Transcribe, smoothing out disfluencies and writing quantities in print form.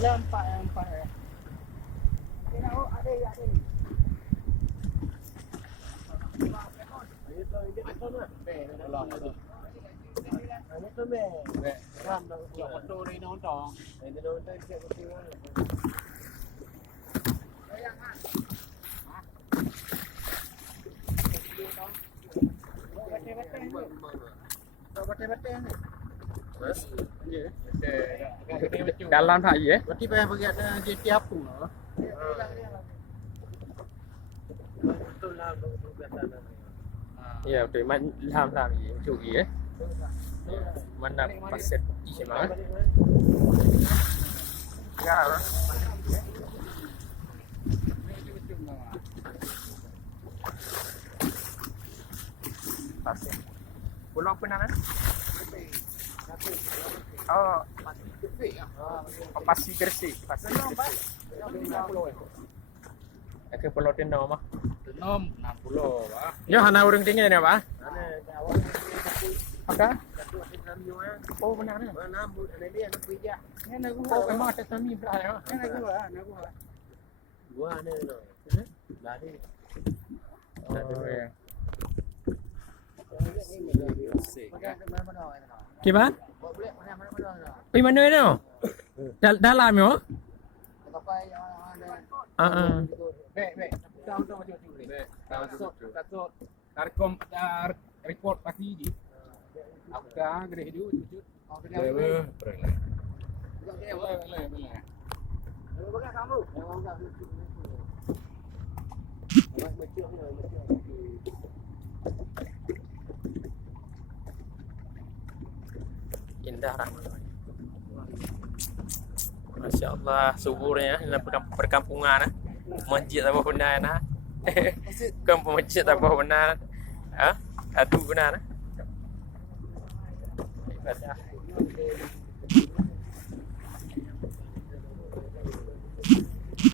Ada empat ya. Ada. Dalam tak ya? Berarti payah bagi ada JT apa lah. Betul lah kegiatan. Ya, betul. Lam ye. Cuk ye. Mana pasir putih mana? Ya. Pasir. Pulau apa nama? Oh, Pasir Gresik. Pasir Gresik. Ke Pulau Tenom mah. Tenom 60 lah. Ya, hana orang tinggi ni apa? Apa? Oh, benar ni. Mana but ada dia nak pijak. Ni nak gua. Oh, memang ada tami belah. Ni nak gua. Gua ni no. Lari. Gimana? Pergi mana ni? Dalam yo? Baik. Tahu macam tu. Baik. Tahu. Tarkom report pagi ni. Apa gede hidup wujud. Boleh. Bagai kamu. Indah Masya Allah, suburnya dalam perkampungan masjid apa benar nah. Kampung masjid apa benar. Adu benar. Ibadah.